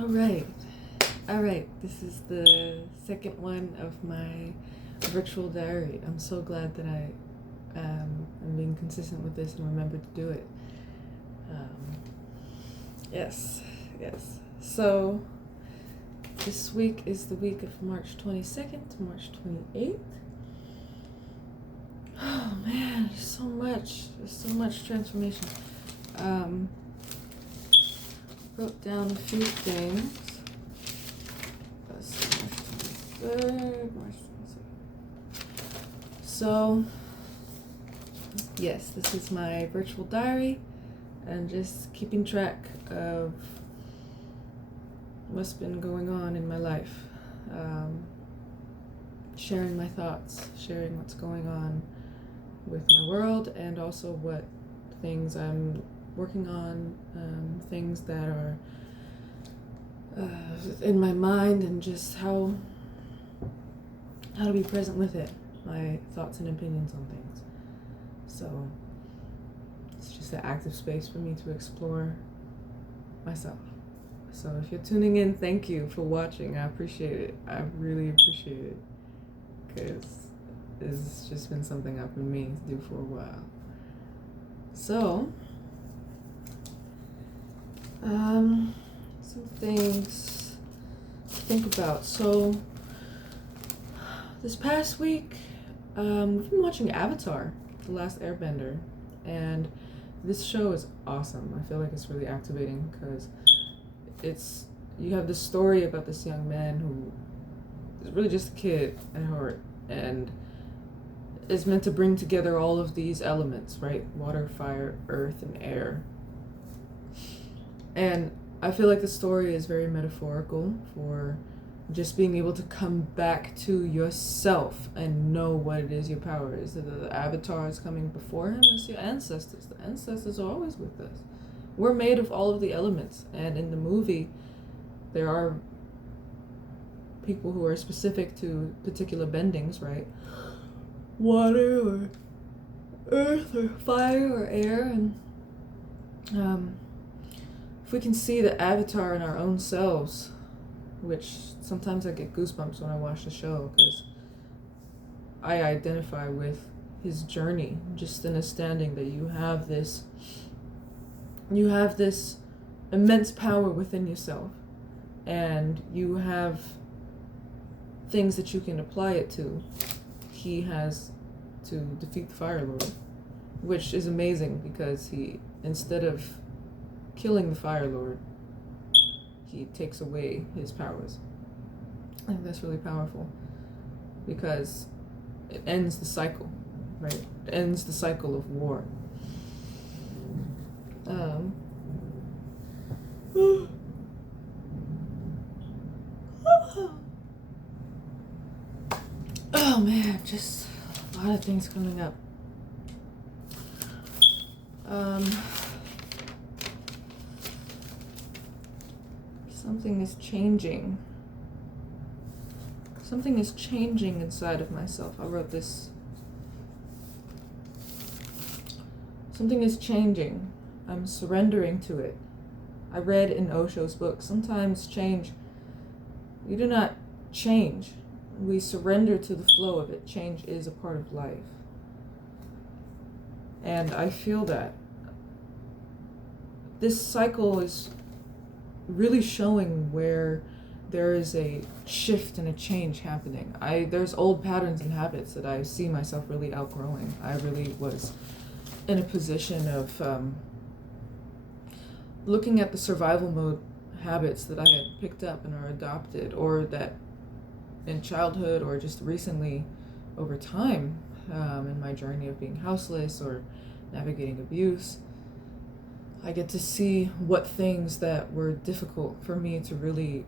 All right. All right. This is the second one of my virtual diary. I'm so glad that am being consistent with this and remembered to do it. Yes, yes. So this week is the week of March 22nd to March 28th. Oh man, there's so much. There's so much transformation. Wrote down a few things. Let's see, March 23rd, March 22nd. So, yes, this is my virtual diary and just keeping track of what's been going on in my life. Sharing my thoughts, sharing what's going on with my world, and also what things I'm working on, things that are in my mind, and just how to be present with it, my thoughts and opinions on things. So it's just an active space for me to explore myself. So if you're tuning in, thank you for watching. I appreciate it. I really appreciate it, because it's just been something I've been meaning to do for a while. So, some things to think about. So, this past week, we've been watching Avatar, The Last Airbender, and this show is awesome. I feel like it's really activating because you have this story about this young man who is really just a kid at heart, and is meant to bring together all of these elements, right? Water, fire, earth, and air. And I feel like the story is very metaphorical for just being able to come back to yourself and know what it is your power is. The avatar is coming before him as your ancestors. The ancestors are always with us. We're made of all of the elements. And in the movie, there are people who are specific to particular bendings, right? Water or earth or fire or air. And if we can see the avatar in our own selves, which sometimes I get goosebumps when I watch the show because I identify with his journey, just understanding that you have this immense power within yourself, and you have things that you can apply it to. He has to defeat the Fire Lord, which is amazing because he, instead of killing the Fire Lord, he takes away his powers. I think that's really powerful because it ends the cycle, right? It ends the cycle of war. Oh man, just a lot of things coming up. Something is changing. Something is changing inside of myself. I wrote this. Something is changing. I'm surrendering to it. I read in Osho's book, sometimes you do not change. We surrender to the flow of it. Change is a part of life. And I feel that. This cycle is really showing where there is a shift and a change happening. There's old patterns and habits that I see myself really outgrowing. I really was in a position of looking at the survival mode habits that I had picked up and are adopted, or that in childhood or just recently over time in my journey of being houseless or navigating abuse. I get to see what things that were difficult for me to really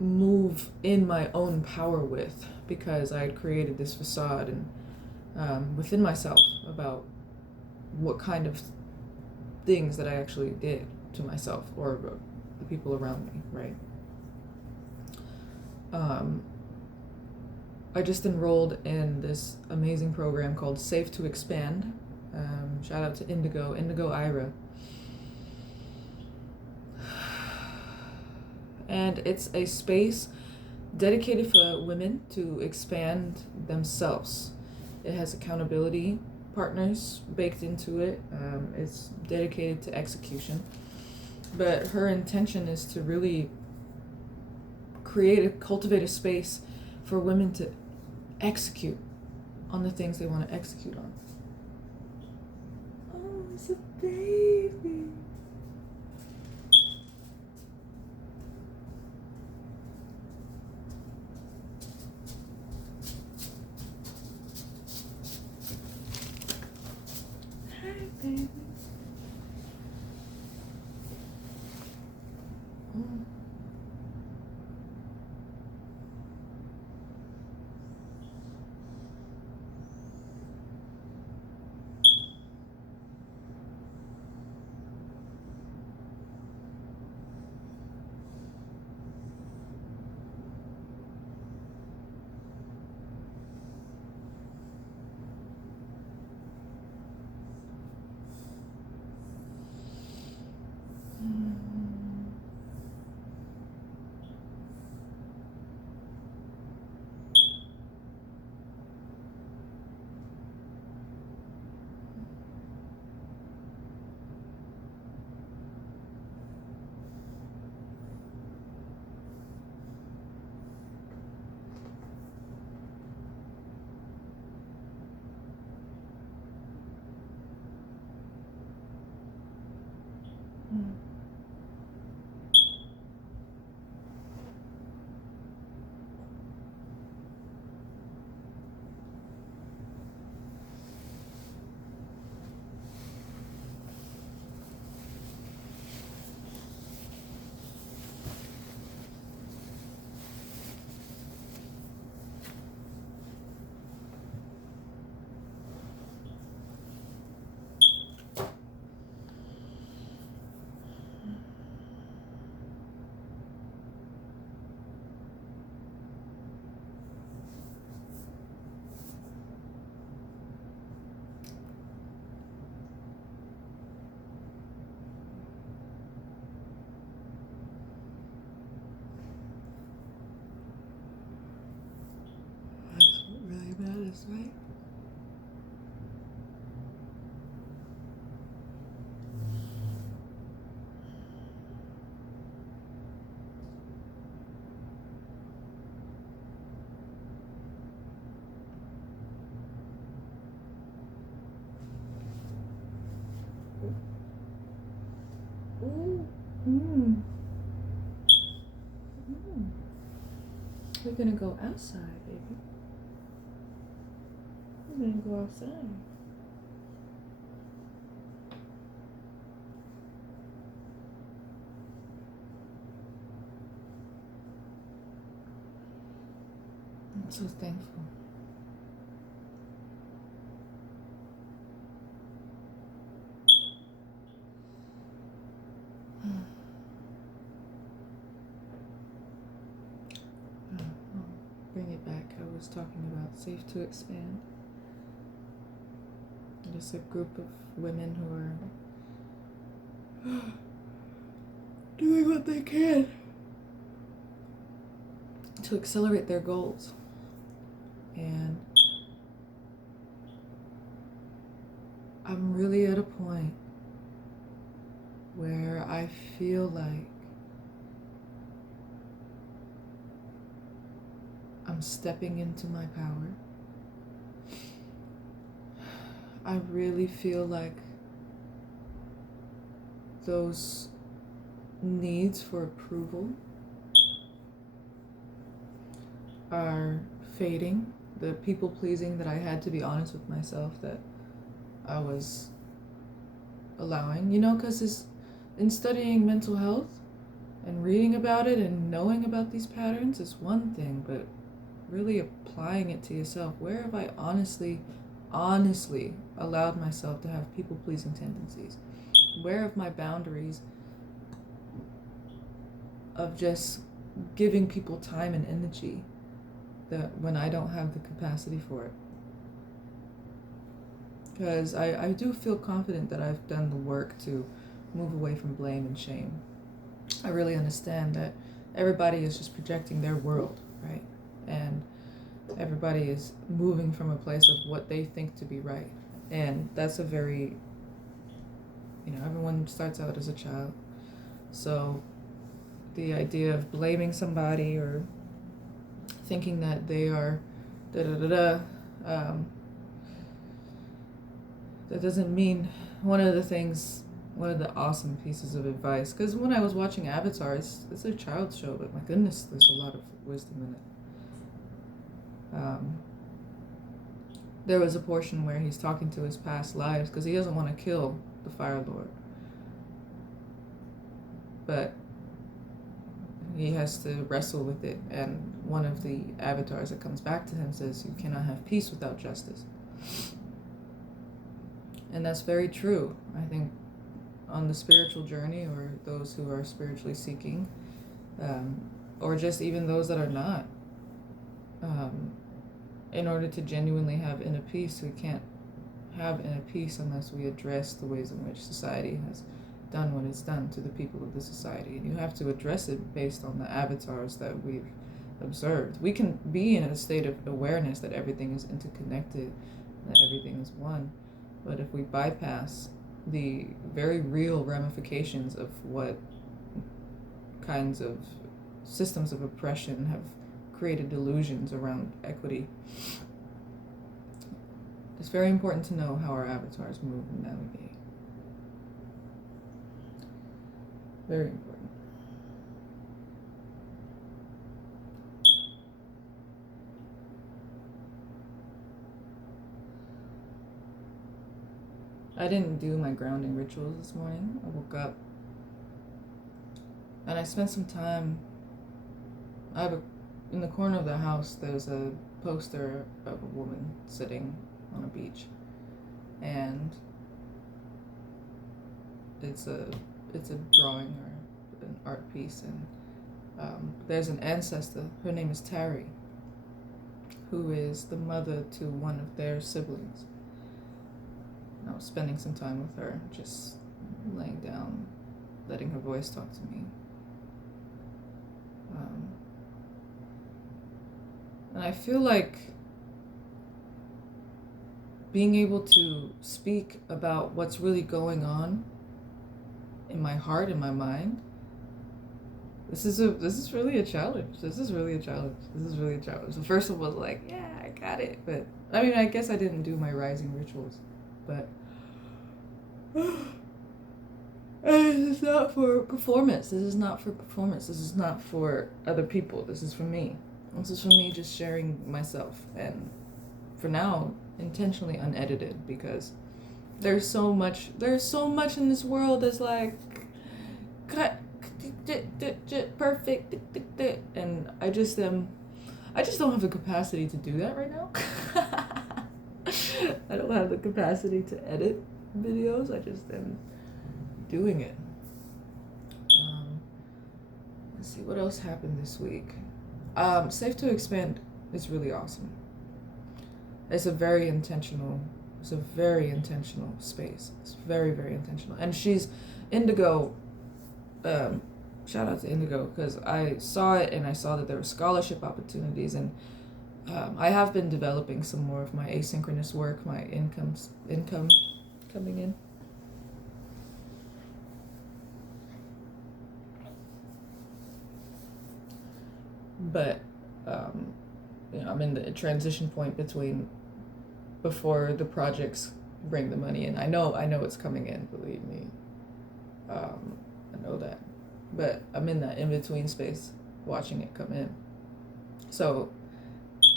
move in my own power with, because I had created this facade and within myself about what kind of things that I actually did to myself or the people around me, right? I just enrolled in this amazing program called Safe to Expand. Shout out to Indigo Ira. And it's a space dedicated for women to expand themselves. It has accountability partners baked into it. It's dedicated to execution. But her intention is to really cultivate a space for women to execute on the things they want to execute on. Oh, it's a baby. Hi, baby. Mm. Mm. That's what really matters, right? Ooh. Mm. Mm. We're gonna go outside, baby. We're gonna go outside. I'm so thankful. I'll bring it back. I was talking about Safe to Expand. Just a group of women who are doing what they can to accelerate their goals. And I'm really at a point where I feel like I'm stepping into my power. I really feel like those needs for approval are fading. The people pleasing that I had to be honest with myself that I was allowing, because in studying mental health and reading about it and knowing about these patterns is one thing, but really applying it to yourself. Where have I honestly allowed myself to have people pleasing tendencies? Where have my boundaries of just giving people time and energy that when I don't have the capacity for it? Because I do feel confident that I've done the work to move away from blame and shame. I really understand that everybody is just projecting their world, right? And everybody is moving from a place of what they think to be right. And that's a very, everyone starts out as a child. So the idea of blaming somebody or thinking that they are da da da da, that doesn't mean one of the awesome pieces of advice, because when I was watching Avatar, it's a child's show, but my goodness, there's a lot of wisdom in it. There was a portion where he's talking to his past lives because he doesn't want to kill the Fire Lord, but he has to wrestle with it, and one of the avatars that comes back to him says, "You cannot have peace without justice." And that's very true. I think on the spiritual journey, or those who are spiritually seeking, or just even those that are not, in order to genuinely have inner peace, we can't have inner peace unless we address the ways in which society has done what it's done to the people of the society. And you have to address it based on the avatars that we've observed. We can be in a state of awareness that everything is interconnected, that everything is one. But if we bypass the very real ramifications of what kinds of systems of oppression have created delusions around equity, it's very important to know how our avatars move and navigate. Very important. I didn't do my grounding rituals this morning. I woke up and I spent some time. In the corner of the house, there's a poster of a woman sitting on a beach, and it's a drawing or an art piece, and there's an ancestor. Her name is Tari, who is the mother to one of their siblings. I was spending some time with her, just laying down, letting her voice talk to me. And I feel like being able to speak about what's really going on in my heart, in my mind, this is really a challenge. So first of all, was like, yeah, I got it. But I mean, I guess I didn't do my rising rituals, but this is not for performance. This is not for other people. This is for me. This is for me just sharing myself, and for now, intentionally unedited, because there's so much in this world that's like cut perfect, and I just don't have the capacity to do that right now. I don't have the capacity to edit videos. I just am doing it. Let's see what else happened this week. Safe to Expand is really awesome. It's a very intentional space. It's very, very intentional. And she's Indigo. Shout out to Indigo, because I saw it and I saw that there were scholarship opportunities, and I have been developing some more of my asynchronous work, my income coming in. But I'm in the transition point before the projects bring the money in. I know it's coming in, believe me. I know that, but I'm in that in-between space watching it come in. So,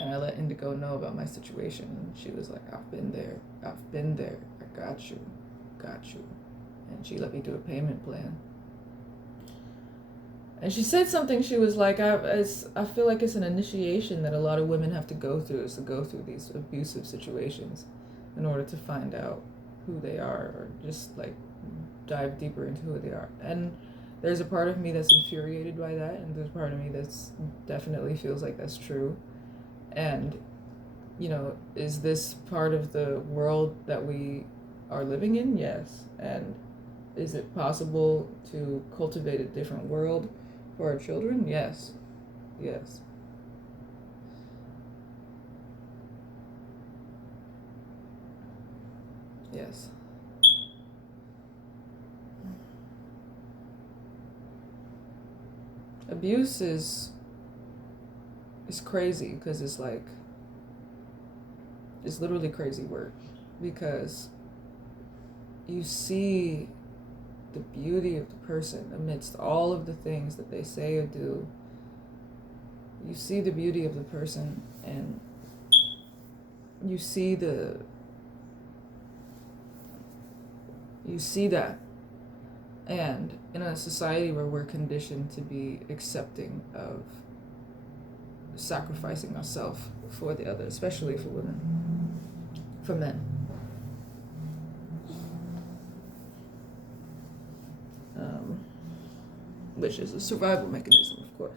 and I let Indigo know about my situation, and she was like, I've been there, I got you. And she let me do a payment plan. And she said something, she was like, I feel like it's an initiation that a lot of women have to go through, is to go through these abusive situations in order to find out who they are, or just like dive deeper into who they are. And there's a part of me that's infuriated by that, and there's a part of me that's definitely feels like that's true. And, is this part of the world that we are living in? Yes. And is it possible to cultivate a different world For our children, yes. Yes. Yes. Abuse is crazy because it's like it's literally crazy work because you see the beauty of the person amidst all of the things that they say or do. You see the beauty of the person and you see that. And in a society where we're conditioned to be accepting of sacrificing ourselves for the other, especially for women, for men. Which is a survival mechanism, of course.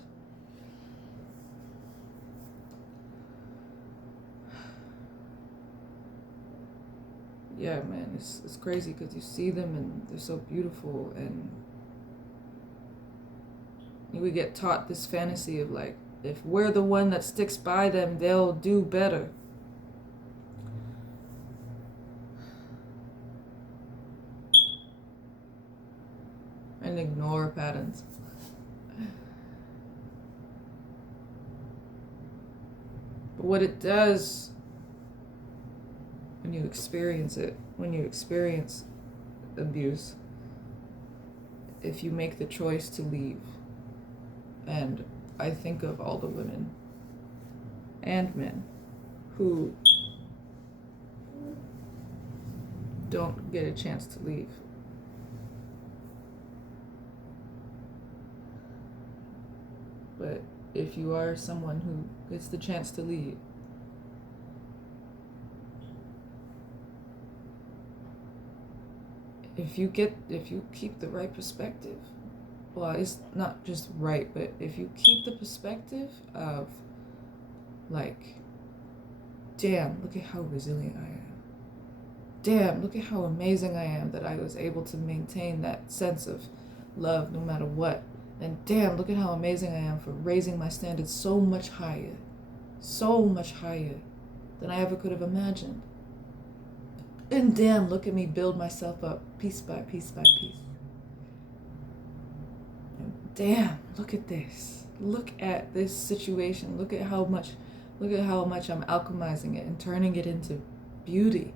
Yeah, man, it's crazy because you see them and they're so beautiful, and we get taught this fantasy of like, if we're the one that sticks by them, they'll do better. And ignore patterns. But what it does when you experience it, when you experience abuse, if you make the choice to leave, and I think of all the women and men who don't get a chance to leave. But if you are someone who gets the chance to leave, if you keep the right perspective, well, it's not just right, but if you keep the perspective of like, damn, look at how resilient I am. Damn, look at how amazing I am that I was able to maintain that sense of love no matter what. And damn, look at how amazing I am for raising my standards so much higher than I ever could have imagined. And damn, look at me build myself up piece by piece by piece. And damn, look at this. Look at this situation. Look at how much I'm alchemizing it and turning it into beauty.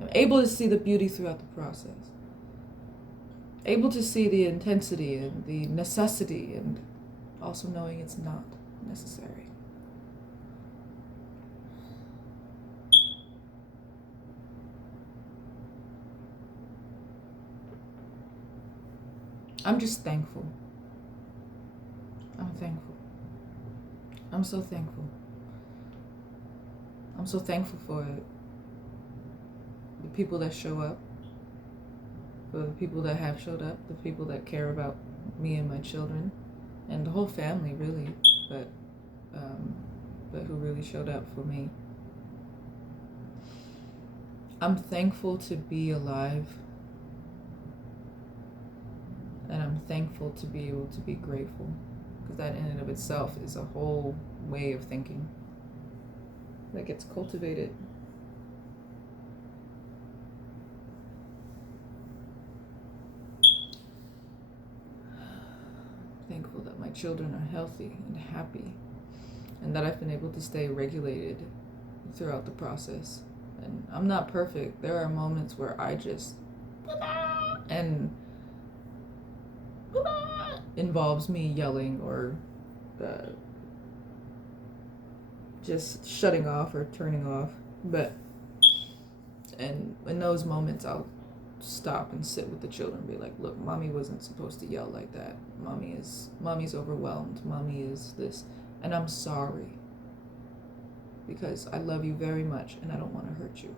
I'm able to see the beauty throughout the process. Able to see the intensity and the necessity, and also knowing it's not necessary. I'm just thankful. I'm thankful. I'm so thankful. I'm so thankful for the people that show up, for the people that have showed up, the people that care about me and my children, and the whole family, really, but who really showed up for me. I'm thankful to be alive, and I'm thankful to be able to be grateful, because that in and of itself is a whole way of thinking that gets cultivated. Thankful that my children are healthy and happy, and that I've been able to stay regulated throughout the process. And I'm not perfect. There are moments where I just and involves me yelling or just shutting off or turning off. And in those moments, I'll stop and sit with the children and be like, look, mommy wasn't supposed to yell like that. Mommy's overwhelmed. Mommy is this. And I'm sorry. Because I love you very much and I don't want to hurt you.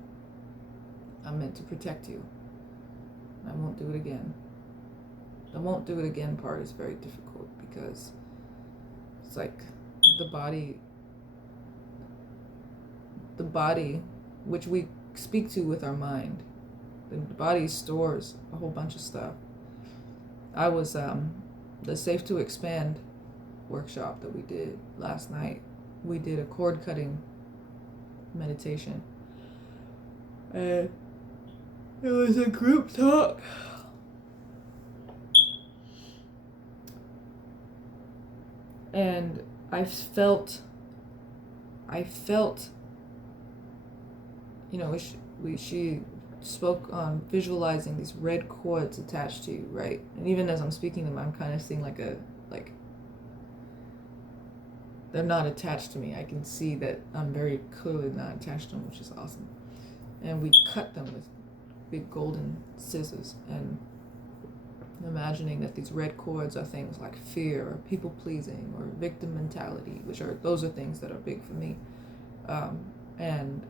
I'm meant to protect you. I won't do it again. The won't do it again part is very difficult because it's like the body, which we speak to with our mind, the body stores a whole bunch of stuff. I was the Safe to Expand workshop that we did last night, we did a cord cutting meditation. And it was a group talk. And I felt, you know, she spoke on visualizing these red cords attached to you, right? And even as I'm speaking them, I'm kind of seeing like they're not attached to me. I can see that I'm very clearly not attached to them, which is awesome. And we cut them with big golden scissors, and imagining that these red cords are things like fear or people pleasing or victim mentality, those are things that are big for me. And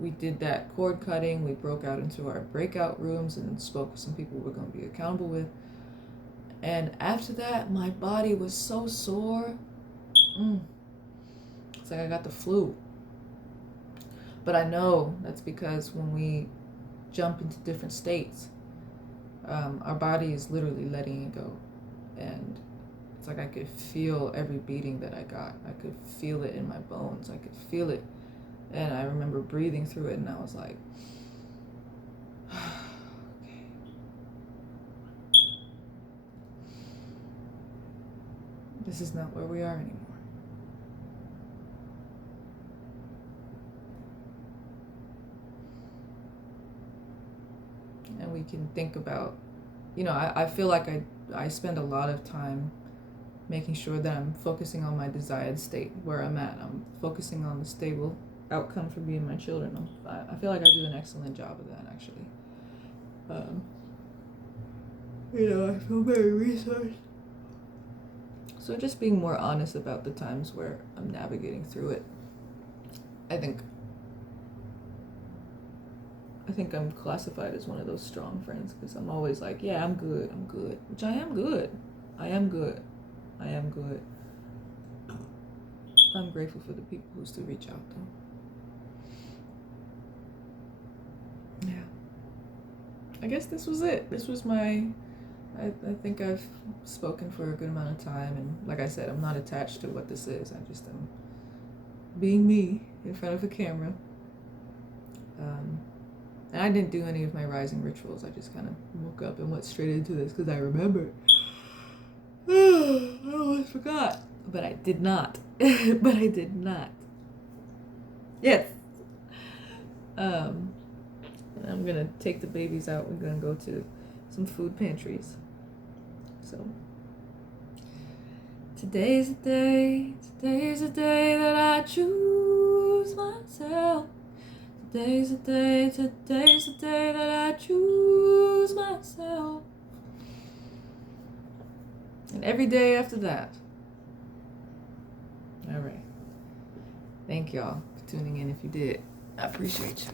we did that cord cutting. We broke out into our breakout rooms and spoke with some people we're going to be accountable with. And after that, my body was so sore. It's like I got the flu. But I know that's because when we jump into different states, our body is literally letting it go. And it's like I could feel every beating that I got. I could feel it in my bones. I could feel it. And I remember breathing through it, and I was like, okay. This is not where we are anymore. And we can think about, you know, I feel like I spend a lot of time making sure that I'm focusing on my desired state, where I'm at. I'm focusing on the stable outcome for me and my children. I feel like I do an excellent job of that, actually. You know, I feel very resourced. So just being more honest about the times where I'm navigating through it. I think I'm classified as one of those strong friends, because I'm always like, yeah, I'm good, which I am good. I'm grateful for the people who still reach out, though. Yeah. I guess this was it. This was I think I've spoken for a good amount of time, and like I said, I'm not attached to what this is. I just am being me in front of a camera. And I didn't do any of my rising rituals. I just kind of woke up and went straight into this because I remembered. I almost forgot. But I did not. Yes. I'm going to take the babies out. We're going to go to some food pantries. So, today's the day that I choose myself. Today's the day that I choose myself. And every day after that. All right. Thank y'all for tuning in if you did. I appreciate you.